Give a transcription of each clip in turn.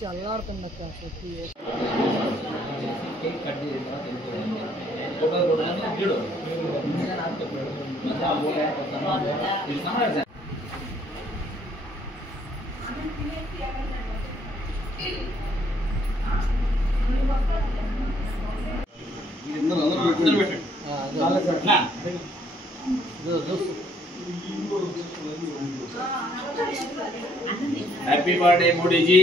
చల్లారుతుందక్క happy birthday Modi ji.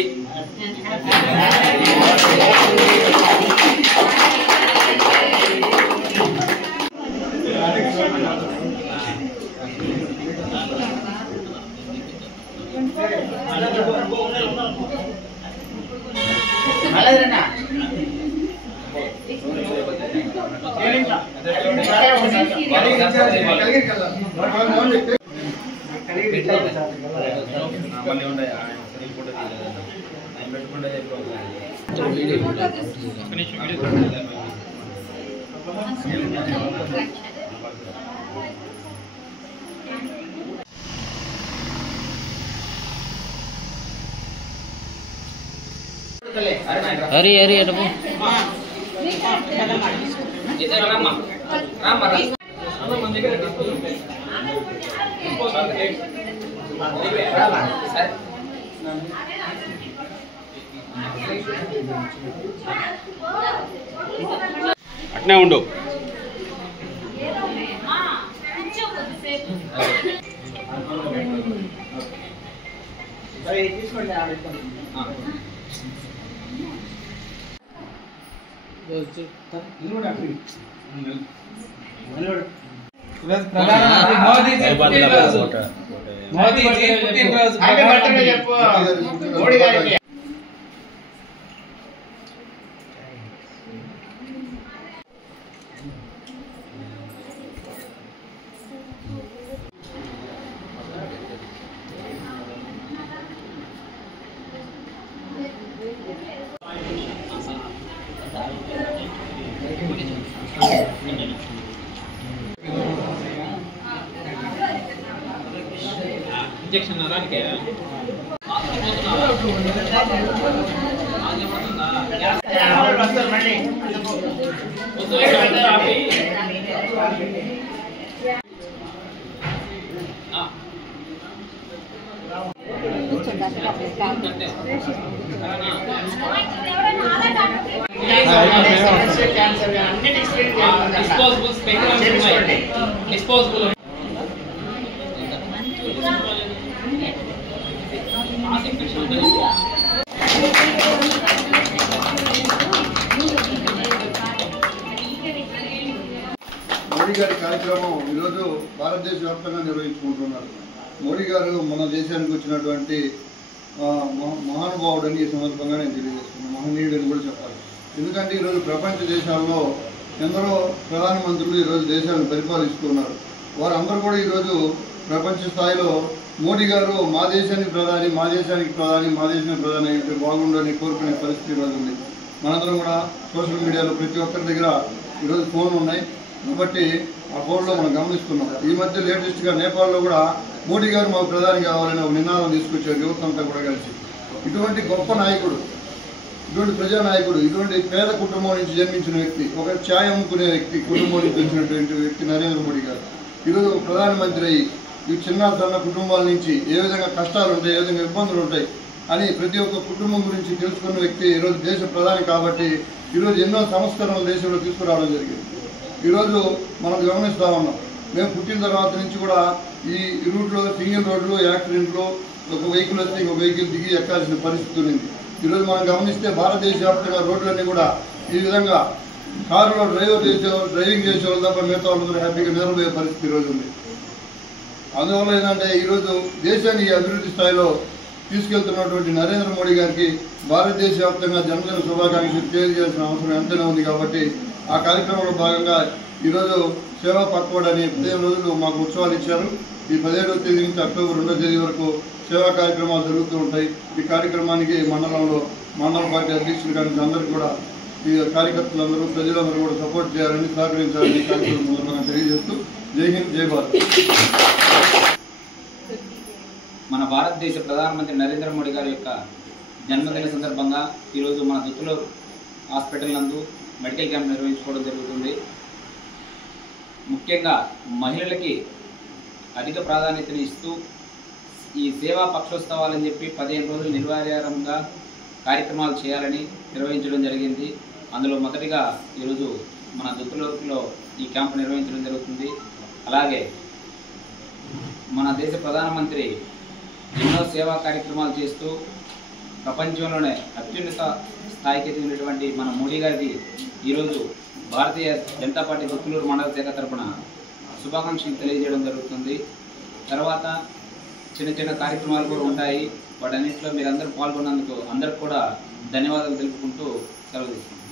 अरे अरे अरे అట్నే ఉండు మోదీ జీ పుట్టినరోజు హ్యాపీ బర్త్డే చెప్పు మోడీ గారికి. ఇంజెక్షన్ రానికే డిస్పోజబుల్ మోడీ గారి కార్యక్రమం ఈరోజు భారతదేశ వ్యాప్తంగా నిర్వహించుకుంటున్నారు. మోడీ గారు మన దేశానికి వచ్చినటువంటి మహానుభావుడని ఈ సందర్భంగా నేను తెలియజేస్తున్నాను. మహనీయుడని కూడా చెప్పాలి. ఎందుకంటే ఈరోజు ప్రపంచ దేశాల్లో ఎందరో ప్రధానమంత్రులు ఈరోజు దేశాలను పరిపాలిస్తున్నారు. వారందరూ కూడా ఈరోజు ప్రపంచ స్థాయిలో మోడీ గారు మా దేశానికి ప్రధాని, మా దేశానికి ప్రధాని, మా దేశానికి ప్రధాని అయితే బాగుండని కోరుకునే పరిస్థితి ఈరోజు ఉంది. మనందరం కూడా సోషల్ మీడియాలో ప్రతి ఒక్కరి దగ్గర ఈరోజు ఫోన్లు ఉన్నాయి కాబట్టి ఆ ఫోన్లో మనం గమనిస్తున్నాం. ఈ మధ్య లేటెస్ట్గా నేపాల్లో కూడా మోడీ గారు మాకు ప్రధాని కావాలని ఒక నినాదం తీసుకొచ్చారు యువతంతా కూడా కలిసి. ఇటువంటి గొప్ప నాయకుడు, ఇటువంటి ప్రజానాయకుడు, ఇటువంటి పేద కుటుంబం నుంచి జన్మించిన వ్యక్తి, ఒక ఛాయ్ అమ్ముకునే వ్యక్తి కుటుంబం నుంచి వచ్చినటువంటి వ్యక్తి నరేంద్ర మోడీ గారు ఈరోజు ప్రధానమంత్రి అయ్యి ఈ చిన్న సన్న కుటుంబాల నుంచి ఏ విధంగా కష్టాలు ఉంటాయి, ఏ విధంగా ఇబ్బందులు ఉంటాయి అని ప్రతి ఒక్క కుటుంబం గురించి తెలుసుకున్న వ్యక్తి ఈరోజు దేశ ప్రధాని. కాబట్టి ఈరోజు ఎన్నో సంస్కరణలు దేశంలో తీసుకురావడం జరిగింది. ఈరోజు మనం గమనిస్తూ ఉన్నాం. మేము పుట్టిన తర్వాత నుంచి కూడా ఈ రూట్లో సింగిల్ రోడ్లు, యాక్సిడెంట్లు, ఒక వెహికల్ వస్తే ఇంకో వెహికల్ దిగి ఎక్కాల్సిన పరిస్థితి ఉంది. ఈరోజు మనం గమనిస్తే భారతదేశ వ్యాప్తంగా రోడ్లన్నీ కూడా ఈ విధంగా కారులో డ్రైవింగ్ చేసే వాళ్ళు తప్ప మిగతా వాళ్ళందరూ హ్యాపీగా నిలబోయే పరిస్థితి ఈరోజు ఉంది. అందువల్ల ఏంటంటే ఈరోజు దేశాన్ని అభివృద్ధి స్థాయిలో తీసుకెళ్తున్నటువంటి నరేంద్ర మోడీ గారికి భారతదేశ వ్యాప్తంగా జన్మదిన శుభాకాంక్షలు తెలియజేయాల్సిన అవసరం ఎంతైనా ఉంది. కాబట్టి ఆ కార్యక్రమంలో భాగంగా ఈరోజు సేవా పక్వాడ అని 15 రోజులు మాకు ఉత్సవాలు ఇచ్చారు. ఈ 17వ తేదీ నుంచి అక్టోబర్ 2వ తేదీ వరకు సేవా కార్యక్రమాలు జరుగుతూ ఉంటాయి. ఈ కార్యక్రమానికి మండలంలో మండల పార్టీ అధ్యక్షులు కానీ అందరికీ కూడా ఈ కార్యకర్తలందరూ ప్రజలందరూ కూడా సపోర్ట్ చేయాలని, సహకరించాలని కార్యక్రమం సందర్భంగా తెలియజేస్తూ జై హింద్, జై భారత్. మన భారతదేశ ప్రధానమంత్రి నరేంద్ర మోడీ గారి యొక్క జన్మదిన సందర్భంగా ఈరోజు మన దుత్తులూరు హాస్పిటల్ నందు మెడికల్ క్యాంప్ నిర్వహించుకోవడం జరుగుతుంది. ముఖ్యంగా మహిళలకి అధిక ప్రాధాన్యతని ఇస్తూ ఈ సేవా పక్షోత్సవాలని చెప్పి 15 రోజులు నిర్వార్యంగా కార్యక్రమాలు చేయాలని నిర్వహించడం జరిగింది. అందులో మొదటిగా ఈరోజు మన దుత్తులూరులో ఈ క్యాంపు నిర్వహించడం జరుగుతుంది. అలాగే మన దేశ ప్రధానమంత్రి ఎన్నో సేవా కార్యక్రమాలు చేస్తూ ప్రపంచంలోనే అత్యున్నత స్థాయికి ఎదిగినటువంటి మన మోడీ గారికి ఈరోజు భారతీయ జనతా పార్టీ దుత్తులూరు మండల శాఖ తరఫున శుభాకాంక్షలు తెలియజేయడం జరుగుతుంది. తర్వాత చిన్న చిన్న కార్యక్రమాలు కూడా ఉంటాయి. వాటన్నింటిలో మీరందరూ పాల్గొన్నందుకు అందరికి కూడా ధన్యవాదాలు తెలుపుకుంటూ సెలవు తీసుకుంటాం.